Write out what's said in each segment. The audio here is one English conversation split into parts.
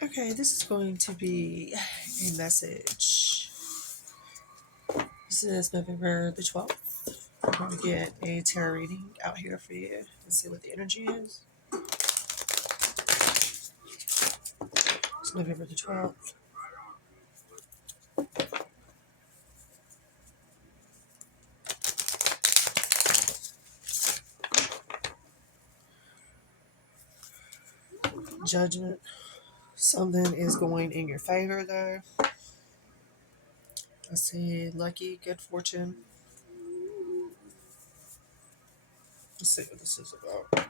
Okay, this is going to be a message. This is November the 12th. I'm going to get a tarot reading out here for you and see what the energy is. It's November the 12th. Judgment. Something is going in your favor, though. I see lucky, good fortune. Let's see what this is about.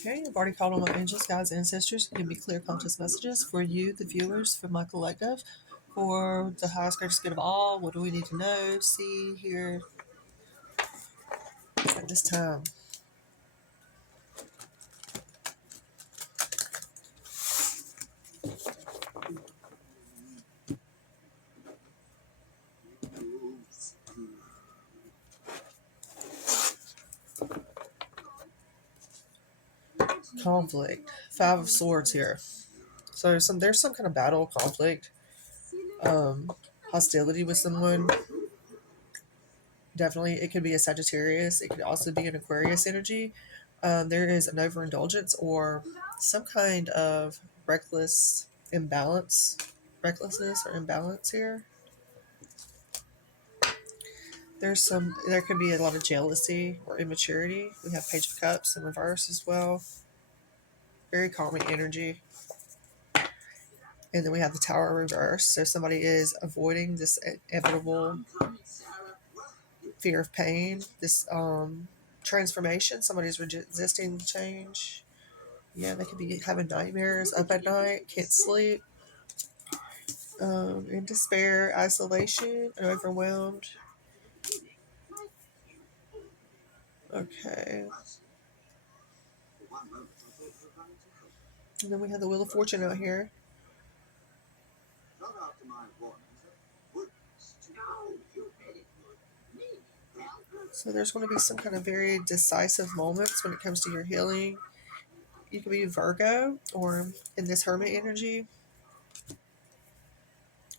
Okay, I've already called on my angels, guides, ancestors. Give me clear, conscious messages for you, the viewers, for my collective, for the highest, greatest good of all. What do we need to know, see, hear at this time? Conflict. Five of Swords here. So there's some kind of battle, conflict, um, hostility with someone. Definitely, it could be a Sagittarius. It could also be an Aquarius energy. There is an overindulgence or some kind of recklessness or imbalance here. There could be a lot of jealousy or immaturity. We have Page of Cups in reverse as well. Very calming energy. And then we have the Tower reverse. So somebody is avoiding this inevitable fear of pain, this transformation. Somebody's resisting change. Yeah, they could be having nightmares up at night, can't sleep, in despair, isolation, and overwhelmed. Okay. And then we have the Wheel of Fortune out here. So there's going to be some kind of very decisive moments when it comes to your healing. You could be Virgo, or in this Hermit energy,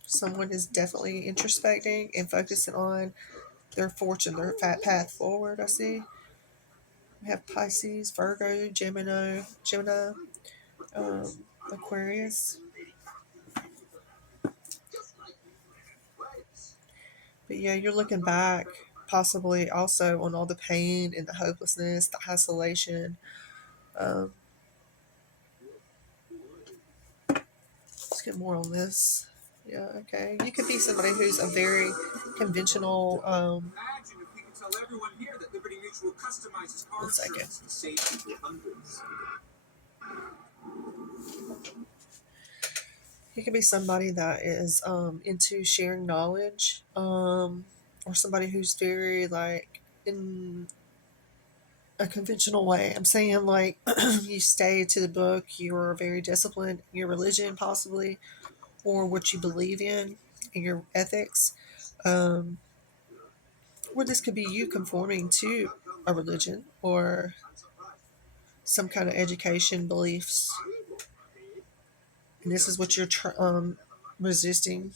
someone is definitely introspecting and focusing on their fortune, their path forward. I see. We have Pisces, Virgo, Gemini, Aquarius. But yeah, you're looking back, possibly also on all the pain and the hopelessness, the isolation. Um, let's get more on this. Yeah, okay. You could be somebody who's a very conventional. One second. You could be somebody that is into sharing knowledge, or somebody who's very like in a conventional way. I'm saying like you stay to the book, you're very disciplined, your religion possibly, or what you believe in and your ethics. Um, or this could be you conforming to a religion or some kind of education beliefs. And this is what you're resisting.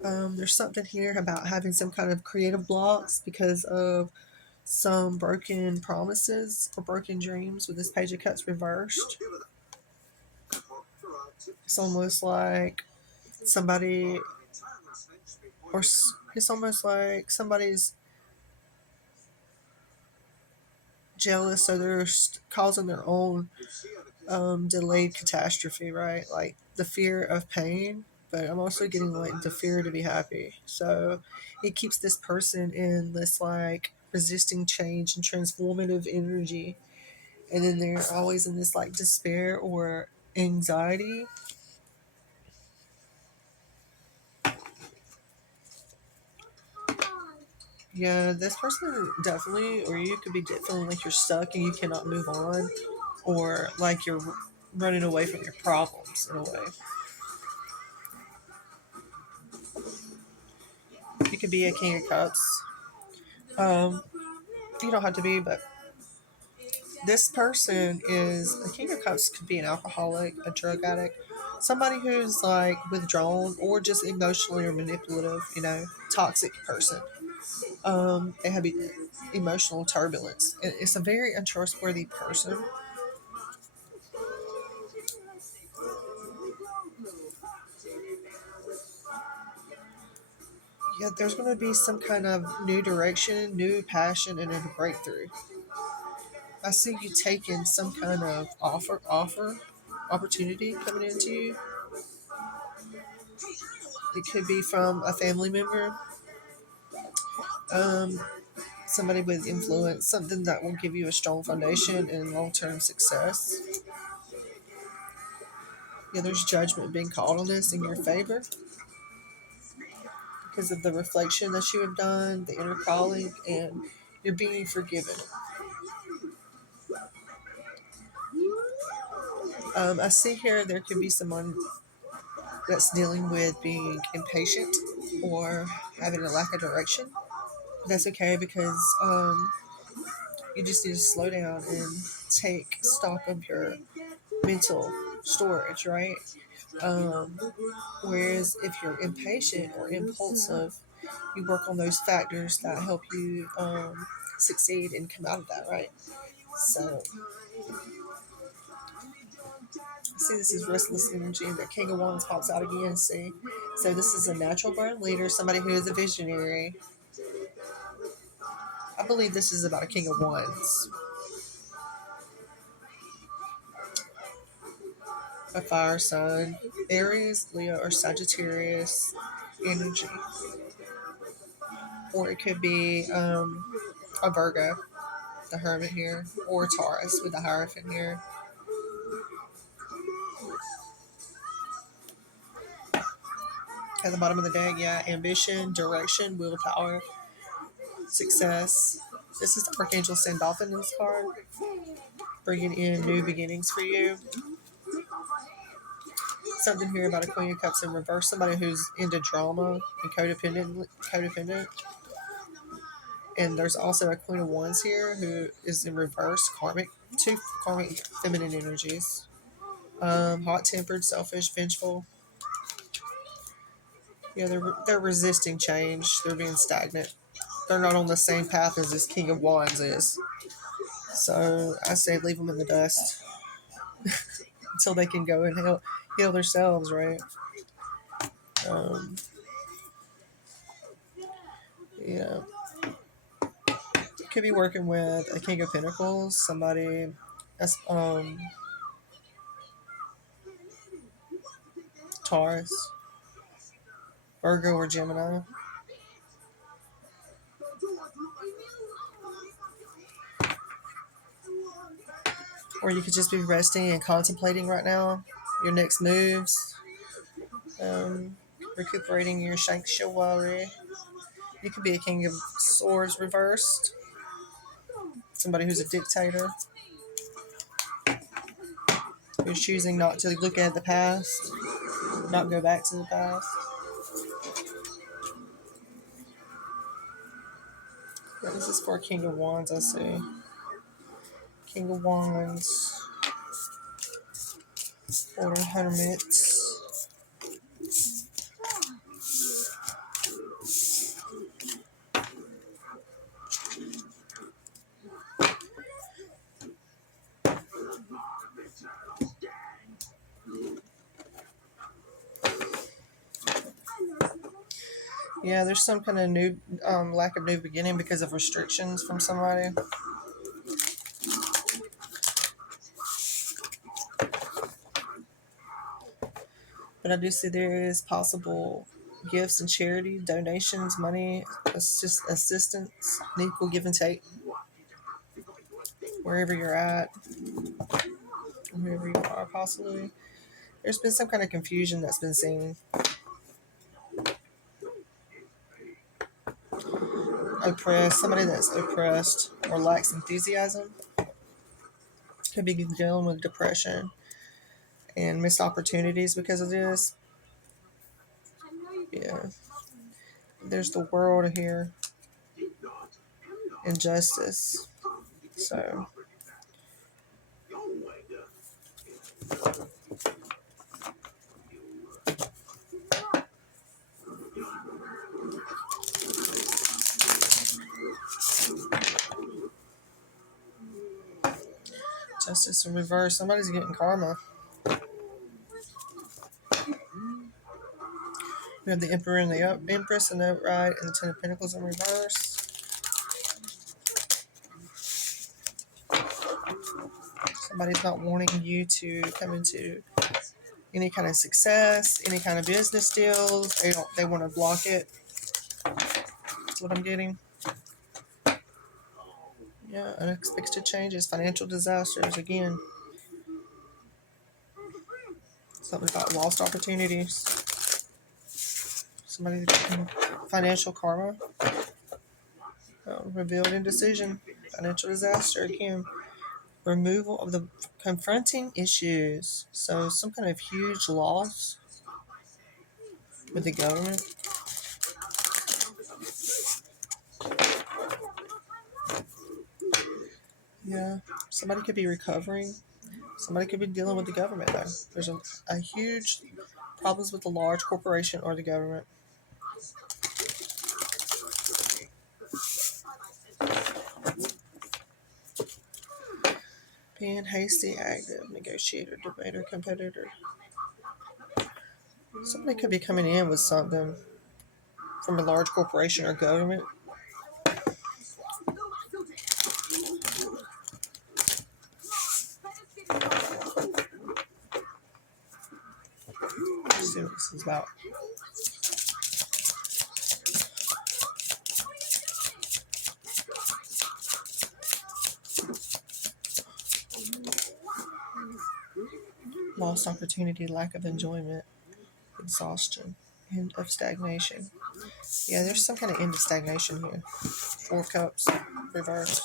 There's something here about having some kind of creative blocks because of some broken promises or broken dreams with this Page of Cups reversed. It's almost like somebody, or it's almost like somebody's jealous, so they're causing their own delayed catastrophe, right? Like the fear of pain, but I'm also getting like the fear to be happy. So it keeps this person in this like resisting change and transformative energy. And then they're always in this like despair or anxiety. Yeah, this person definitely, or you could be feeling like you're stuck and you cannot move on, or like you're running away from your problems in a way. could be a King of Cups. Um, you don't have to be, but this person is a King of Cups could be an alcoholic, a drug addict, somebody who's like withdrawn or just emotionally or manipulative, toxic person. They have emotional turbulence. It's a very untrustworthy person. Yeah, there's going to be some kind of new direction, new passion, and a breakthrough. I see you taking some kind of opportunity coming into you. It could be from a family member, um, somebody with influence, something that will give you a strong foundation and long term success. Yeah, there's judgment being called on this in your favor because of the reflection that you have done, the inner calling, and you're being forgiven. I see here there could be someone that's dealing with being impatient or having a lack of direction. That's okay because you just need to slow down and take stock of your mental storage, right? Um, Whereas if you're impatient or impulsive, you work on those factors that help you succeed and come out of that, right? So, see, this is restless energy, and the King of Wands pops out again. See, so this is a natural born leader, somebody who is a visionary. I believe this is about a King of Wands, a fire sign, Aries, Leo, or Sagittarius energy, or it could be a Virgo, the Hermit here, or Taurus with the Hierophant here. At the bottom of the deck, yeah, ambition, direction, willpower, success. This is Archangel Sandalphon in this card, bringing in new beginnings for you. Something here about a Queen of Cups in reverse, somebody who's into drama and codependent. And there's also a Queen of Wands here who is in reverse, two karmic feminine energies. Hot-tempered, selfish, vengeful. Yeah, they're resisting change. They're being stagnant. They're not on the same path as this King of Wands is. So I say leave them in the dust until they can go and heal themselves, right? Um, yeah, could be working with a King of Pentacles, somebody that's Taurus, Virgo, or Gemini. Or you could just be resting and contemplating right now your next moves, um, recuperating your sanctuary. You could be a King of Swords reversed, somebody who's a dictator, who's choosing not to look at the past, not go back to the past. Yeah, this is for King of Wands, I see. King of Wands, Order Hermits. Yeah, there's some kind of new lack of new beginning because of restrictions from somebody. But I do see there is possible gifts and charity, donations, money, assistance, an equal give and take wherever you're at, wherever you are, possibly. There's been some kind of confusion that's been seen. Oppressed, somebody that's oppressed or lacks enthusiasm. Could be dealing with depression and missed opportunities because of this. Yeah. there's the world here. Injustice. So justice in reverse. Somebody's getting karma. We have the Emperor and the Empress in the upright, and the Ten of Pentacles in reverse. Somebody's not wanting you to come into any kind of success, any kind of business deals. They want to block it. That's what I'm getting. Yeah, unexpected changes, financial disasters again. Something about lost opportunities. Somebody financial karma. Revealed indecision. Financial disaster again. Removal of the confronting issues. So some kind of huge loss with the government. Yeah, somebody could be recovering. Somebody could be dealing with the government though. There's a huge problems with the large corporation or the government. Being hasty, active, negotiator, debater, competitor. Somebody could be coming in with something from a large corporation or government. Let's see what this is about. Lost opportunity, lack of enjoyment, exhaustion, end of stagnation. Yeah, there's some kind of end of stagnation here. Four of Cups, reverse.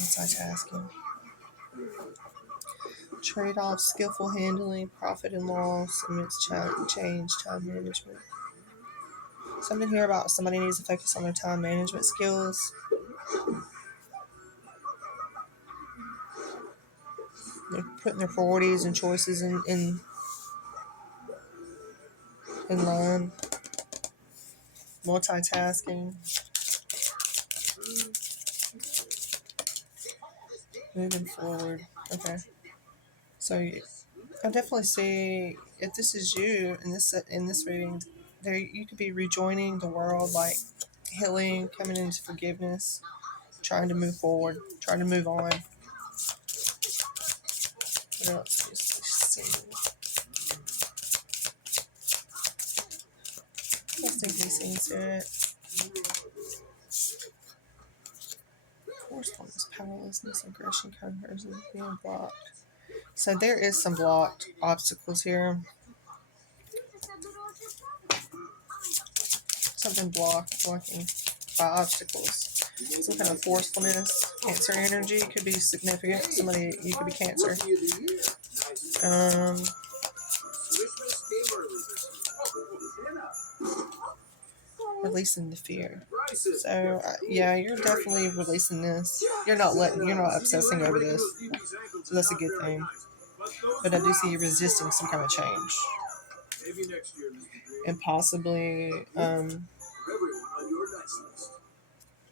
Multitasking. Trade-off, skillful handling, profit and loss, amidst change, time management. Something here about somebody needs to focus on their time management skills. They're putting their priorities and choices in line. Multitasking. Moving forward. Okay. So I definitely see if this is you in this reading, there you could be rejoining the world, like healing, coming into forgiveness, trying to move forward, trying to move on. What else is see? Let's think these things here. Forcefulness, powerlessness, aggression, conversion, being blocked. So there is some blocked obstacles here. Something blocking by obstacles. Some kind of forcefulness. Cancer energy could be significant. Somebody, you could be Cancer. Releasing the fear. So yeah, you're definitely releasing this. You're not obsessing over this. So that's a good thing. But I do see you resisting some kind of change. And possibly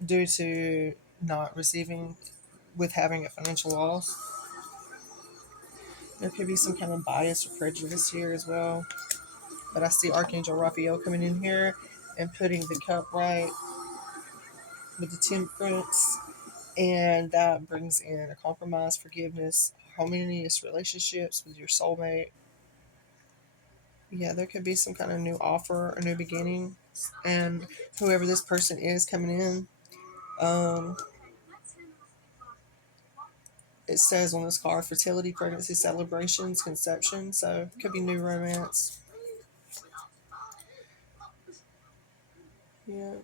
due to not receiving with having a financial loss. There could be some kind of bias or prejudice here as well. But I see Archangel Raphael coming in here and putting the cup right with the Temperance. And that brings in a compromise, forgiveness, harmonious relationships with your soulmate. Yeah, there could be some kind of new offer, a new beginning. And whoever this person is coming in, it says on this card, fertility, pregnancy, celebrations, conception. So it could be new romance. Yeah.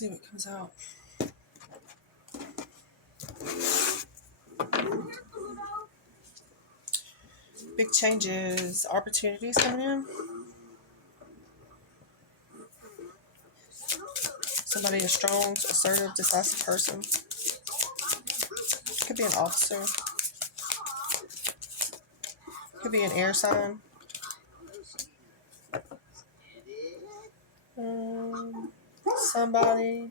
see what comes out. Big changes, opportunities coming in. Somebody a strong, assertive, decisive person. Could be an officer. Could be an air sign. Um, Somebody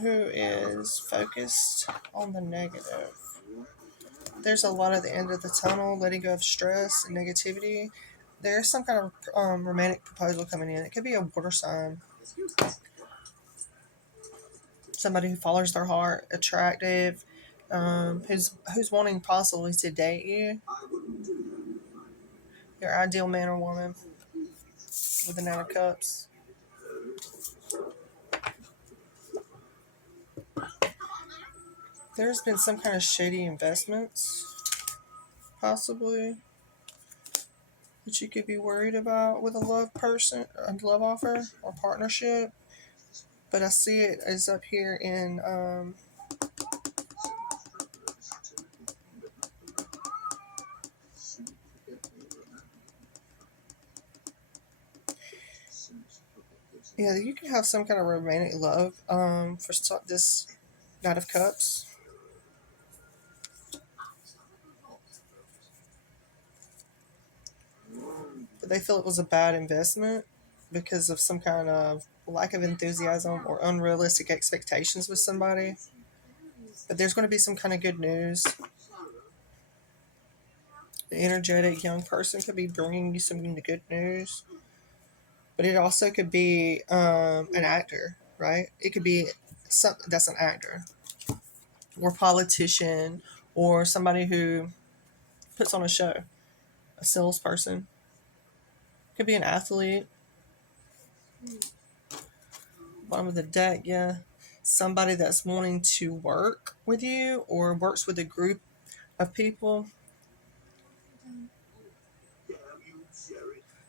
who is focused on the negative. There's a lot at the end of the tunnel, letting go of stress and negativity. There's some kind of romantic proposal coming in. It could be a water sign. Somebody who follows their heart, attractive, who's wanting possibly to date you. Your ideal man or woman with the Nine of Cups. There's been some kind of shady investments, possibly, that you could be worried about with a love offer or partnership. But I see it as up here in yeah, you can have some kind of romantic love for this Knight of Cups. But they feel it was a bad investment because of some kind of lack of enthusiasm or unrealistic expectations with somebody. But there's going to be some kind of good news. The energetic young person could be bringing you some good news. But it also could be an actor, right? It could be that's an actor or politician or somebody who puts on a show, a salesperson. Could be an athlete. Bottom of the deck, yeah. Somebody that's wanting to work with you or works with a group of people.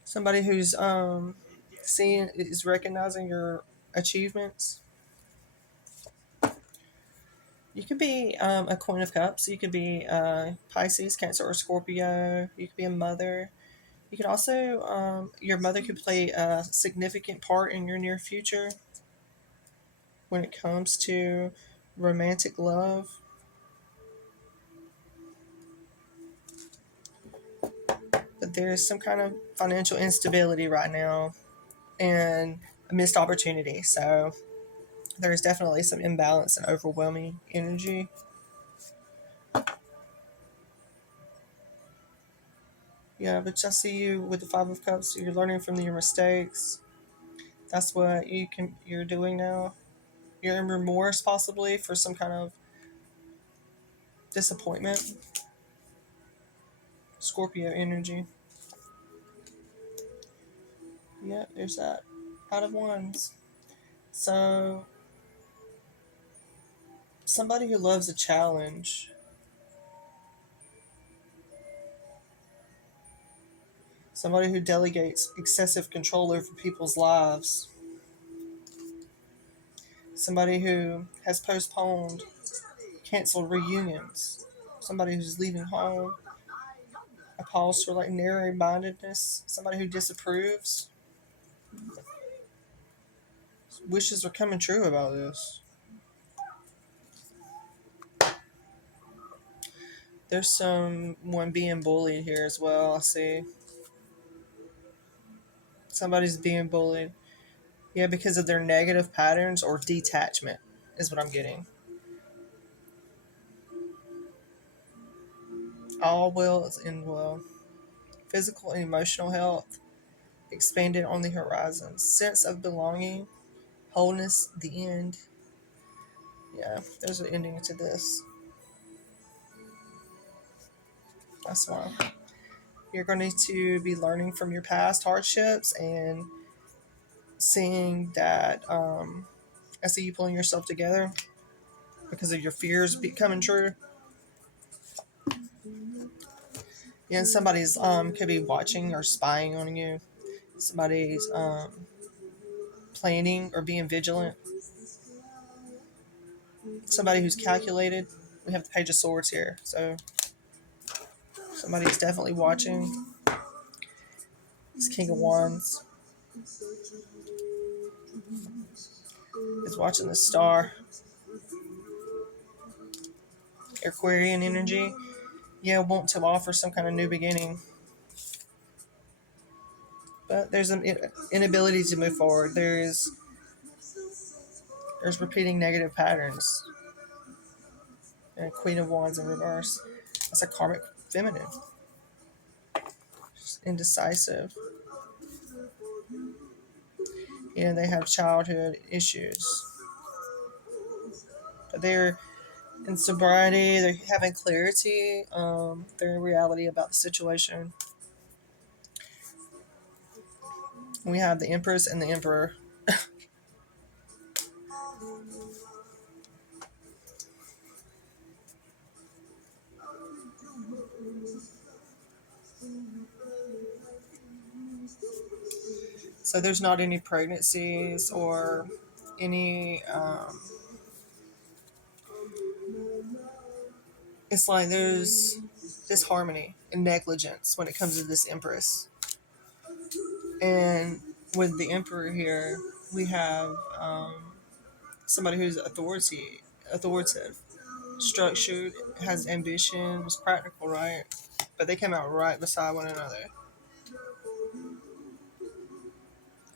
Somebody who's seeing is recognizing your achievements. You could be a Queen of Cups. You could be Pisces, Cancer, or Scorpio. You could be a mother. You could also, your mother could play a significant part in your near future when it comes to romantic love. But there is some kind of financial instability right now and a missed opportunity. So there is definitely some imbalance and overwhelming energy. Yeah, but I see you with the Five of Cups. You're learning from your mistakes. That's what you're doing now. You're in remorse possibly for some kind of disappointment. Scorpio energy. Yeah, there's that. Out of Wands. So somebody who loves a challenge. Somebody who delegates excessive control over people's lives. Somebody who has postponed, canceled reunions. Somebody who's leaving home. A pause for like narrow mindedness. Somebody who disapproves. Wishes are coming true about this. There's someone being bullied here as well, I see. Somebody's being bullied. Yeah, because of their negative patterns or detachment, is what I'm getting. All will is in well. Physical and emotional health expanded on the horizon. Sense of belonging, wholeness, the end. Yeah, there's an ending to this. That's why. You're going to be learning from your past hardships and seeing that I see you pulling yourself together because of your fears becoming true. Yeah, and somebody's could be watching or spying on you. Somebody's planning or being vigilant. Somebody who's calculated. We have the Page of Swords here, so somebody's definitely watching. This King of Wands is watching the star. Aquarian energy. Yeah, want to offer some kind of new beginning. But there's an inability to move forward. There's repeating negative patterns. And Queen of Wands in reverse. That's a karmic feminine. Just indecisive. They have childhood issues. But they're in sobriety, they're having clarity, their reality about the situation. We have the Empress and the Emperor. So there's not any pregnancies or any. It's like there's disharmony and negligence when it comes to this Empress. And with the Emperor here, we have somebody who's authoritative, structured, has ambition, was practical, right? But they came out right beside one another.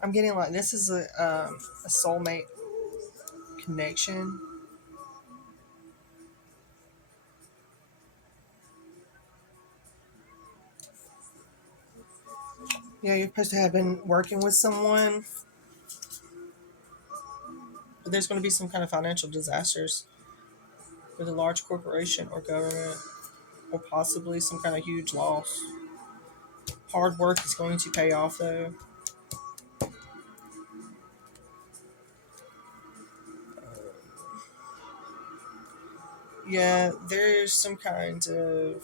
I'm getting like this is a soulmate connection. You're supposed to have been working with someone, but there's going to be some kind of financial disasters with a large corporation or government, or possibly some kind of huge loss. Hard work is going to pay off, though. Yeah, there's some kind of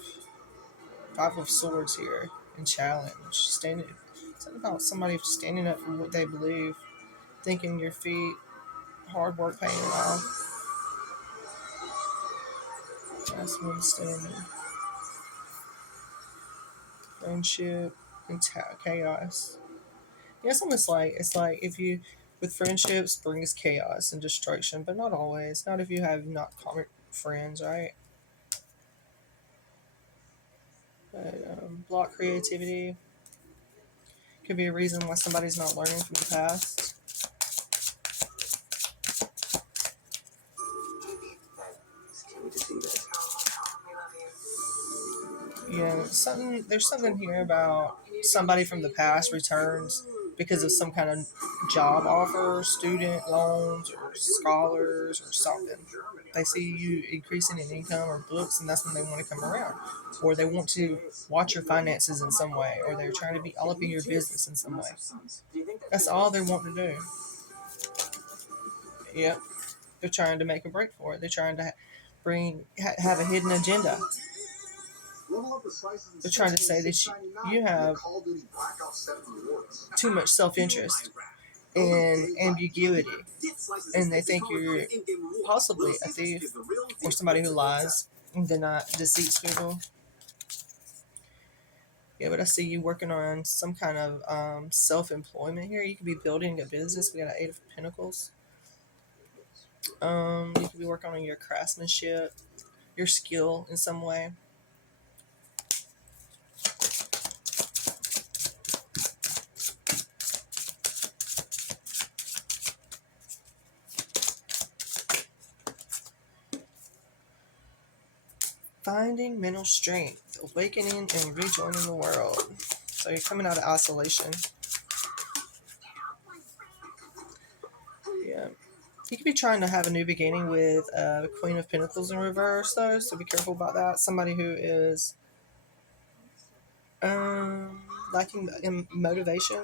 Five of Swords here and challenge. Something about somebody standing up for what they believe, thinking your feet, hard work paying off. That's one standing. Friendship and chaos. Yeah, it's almost like if you with friendships brings chaos and destruction, but not always. Not if you have not common friends, right? But block creativity could be a reason why somebody's not learning from the past. Yeah, there's something here about somebody from the past returns because of some kind of job offer, student loans, or scholars, or something. They see you increasing in income or books, and that's when they want to come around, or they want to watch your finances in some way, or they're trying to be all up in your business in some way. That's all they want to do. Yep, they're trying to make a break for it. They're trying to have a hidden agenda. They're trying to say that you have too much self-interest and ambiguity, and they think you're possibly a thief or somebody who lies and deceits people. Yeah, but I see you working on some kind of self-employment here. You could be building a business. We got an Eight of Pentacles. You could be working on your craftsmanship, your skill in some way. Finding mental strength, awakening, and rejoining the world. So you're coming out of isolation. Yeah. You could be trying to have a new beginning with Queen of Pentacles in reverse, though, so be careful about that. Somebody who is lacking in motivation,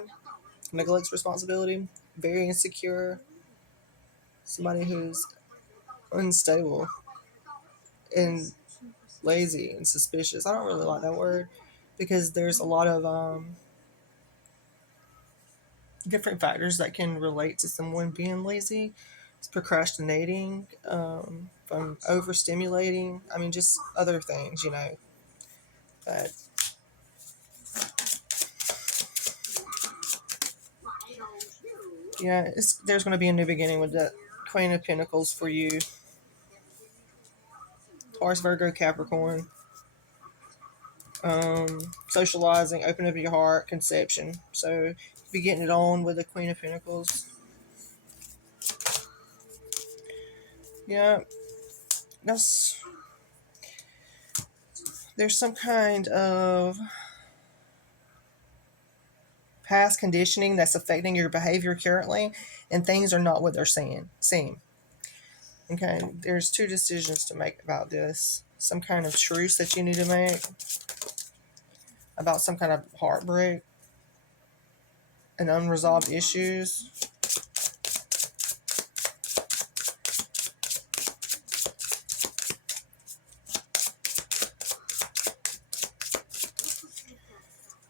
neglects responsibility, very insecure, somebody who's unstable and lazy and suspicious. I don't really like that word because there's a lot of different factors that can relate to someone being lazy. It's procrastinating, from overstimulating. I mean, just other things, you know. But yeah, there's going to be a new beginning with the Queen of Pentacles for you. Taurus, Virgo, Capricorn. Socializing, open up your heart, conception. So be getting it on with the Queen of Pentacles. Yeah, that's there's some kind of past conditioning that's affecting your behavior currently, and things are not what they're seem. Okay, there's two decisions to make about this. Some kind of truce that you need to make about some kind of heartbreak and unresolved issues.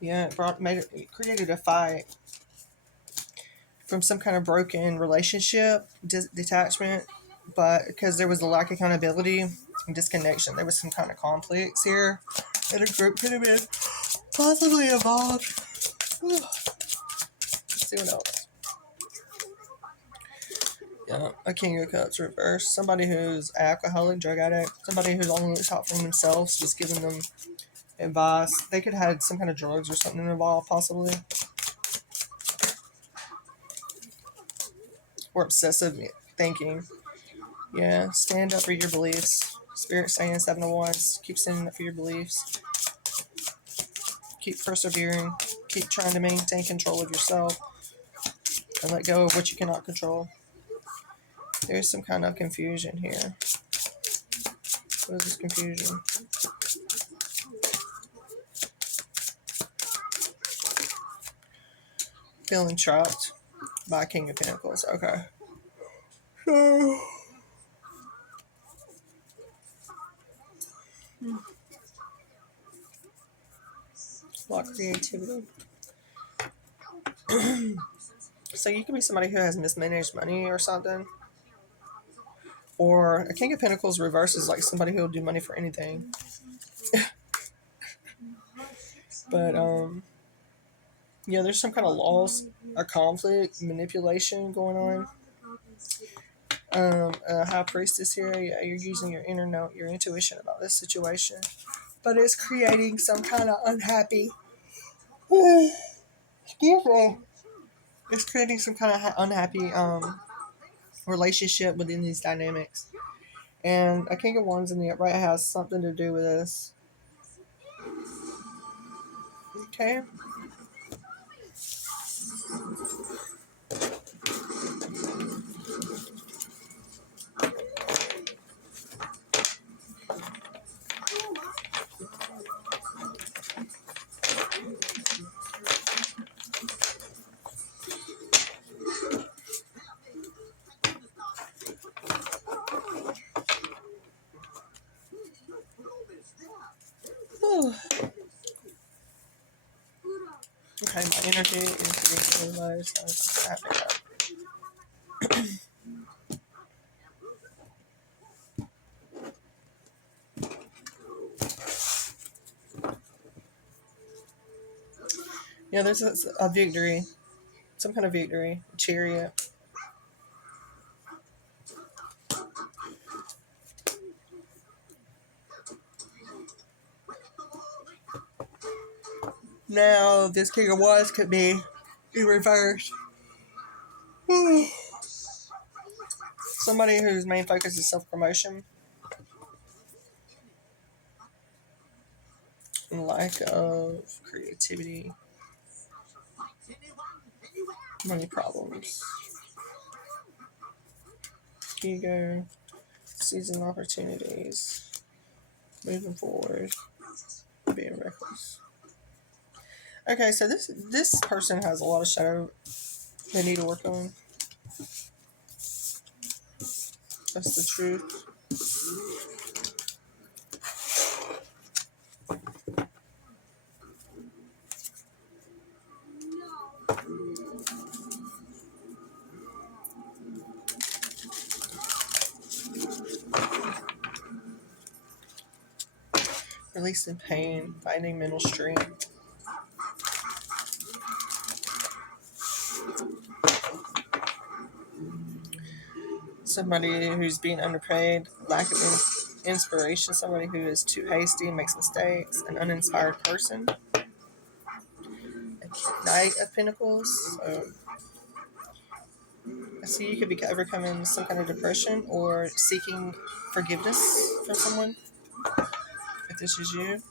Yeah, it created a fight from some kind of broken relationship, detachment, but because there was a lack of accountability and disconnection, there was some kind of conflicts here, and a group could have been possibly involved. Let's see what else. Yeah, a King of Cups reversed. Somebody who's alcoholic, drug addict, somebody who's only taught from themselves, just giving them advice. They could have had some kind of drugs or something involved, possibly, or obsessive thinking. Yeah, stand up for your beliefs. Spirit saying 7 of Wands, keep standing up for your beliefs. Keep persevering. Keep trying to maintain control of yourself and let go of what you cannot control. There's some kind of confusion here. What is this confusion? Feeling trapped by King of Pentacles. Okay. So, a lot of creativity. So you could be somebody who has mismanaged money or something. Or a King of Pentacles reverse is like somebody who will do money for anything. But yeah, there's some kind of loss, a conflict, manipulation going on. High Priestess here. Yeah, you're using your inner note, your intuition about this situation, but it's creating some kind of unhappy. Excuse me. It's creating some kind of unhappy relationship within these dynamics. And a King of Wands in the upright has something to do with this. Okay. Whew. Okay, my energy is really low, so I have to go. Yeah, there's a victory, some kind of victory, chariot. Now, this King of Wands could be in reverse. Somebody whose main focus is self-promotion and lack of creativity, money problems, ego, seizing opportunities, moving forward, being reckless. Okay, so this person has a lot of shadow they need to work on. That's the truth. releasing pain, finding mental strength. Somebody who's being underpaid, lack of inspiration, somebody who is too hasty and makes mistakes, an uninspired person. A Knight of Pentacles. So I see you could be overcoming some kind of depression or seeking forgiveness from someone, if this is you.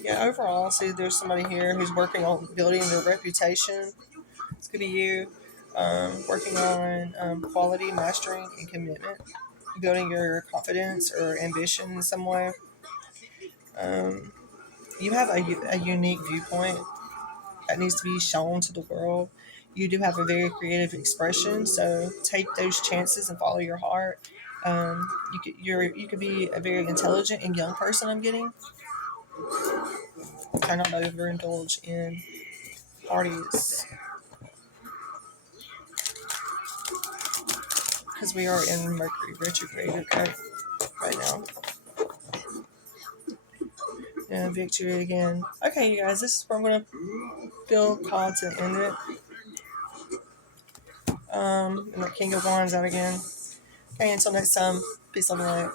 Yeah, overall, see there's somebody here who's working on building their reputation. This could be you. Working on quality, mastering, and commitment. Building your confidence or ambition in some way. Um, you have a unique viewpoint that needs to be shown to the world. You do have a very creative expression, so take those chances and follow your heart. You could be a very intelligent and young person. I'm getting. Try not to overindulge in parties because we are in Mercury retrograde right now. And victory again. Okay, you guys, this is where I'm gonna feel called to end it. And the King of Wands out again. Okay, until next time, peace on the light.